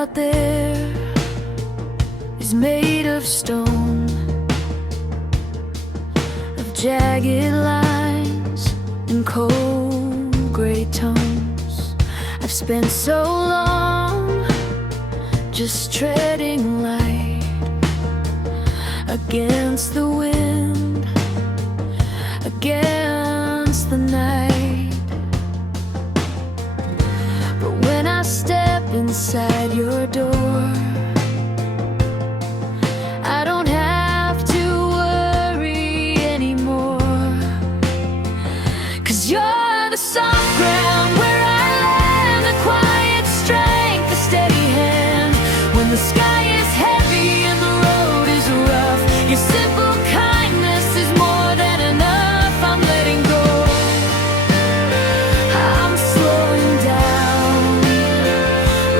out there is made of stone, of jagged lines and cold gray tones. I've spent so long just treading light against the wind, against the night. But when I step inside your door, I don't have to worry anymore, 'cause you're the soft ground where I land, the quiet strength, the steady hand. When the sky is heavy and the road is rough, your simple kindness is more than enough. I'm letting go, I'm slowing down,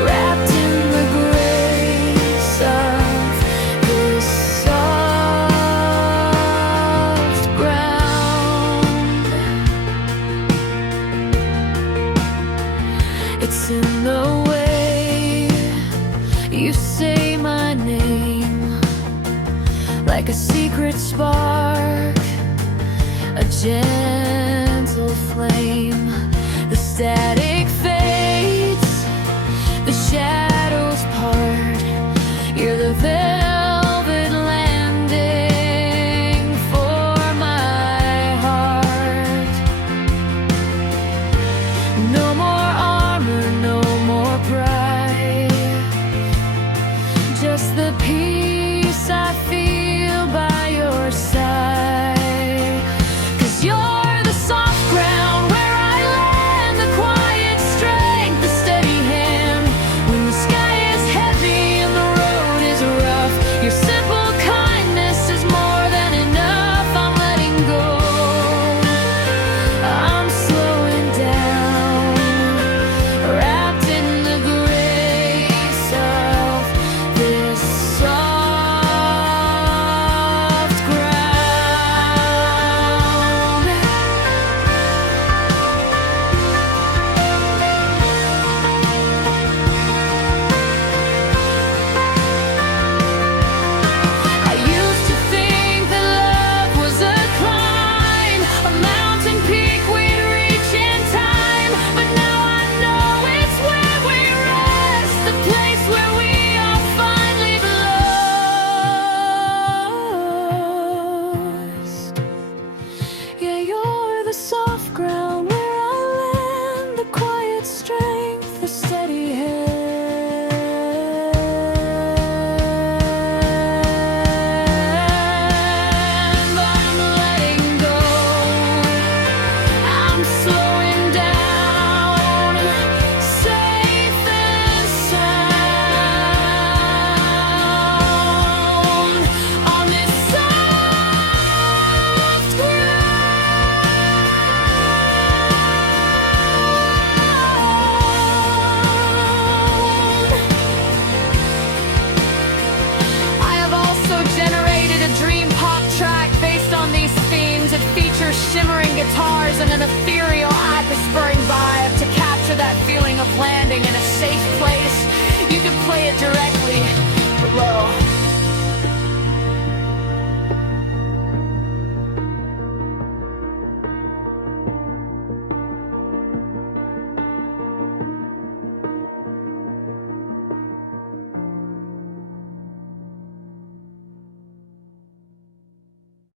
wrapped in the grace of this soft ground. It's in the way you say my name, like a secret spark, a gentle flame. The static fades, the shadows part. You're the velvet landing for my heart. No more armor, no more pride, just the peace I feel by your side. 'Cause you're the soft ground where I land, the quiet strength, the steady hand. When the sky is heavy and the road is rough, your simple kindness is more than enough. I'm letting go, I'm slowing down, wrapped in the grace of this soft ground. I used to think that love was a climb, a mountain peak we'd reach in time. But now I know it's where we rest, the place where we are finally blessed. Yeah, you're the soft ground where I land, the quiet strength, the steady hand. I'm letting go, I'm slowing down, safe and sound on this soft ground. I have also generated a dream pop track based on these themes. It features shimmering guitars and an ethereal atmospheric vibe to capture that feeling of landing in a safe place. You can play it directly below.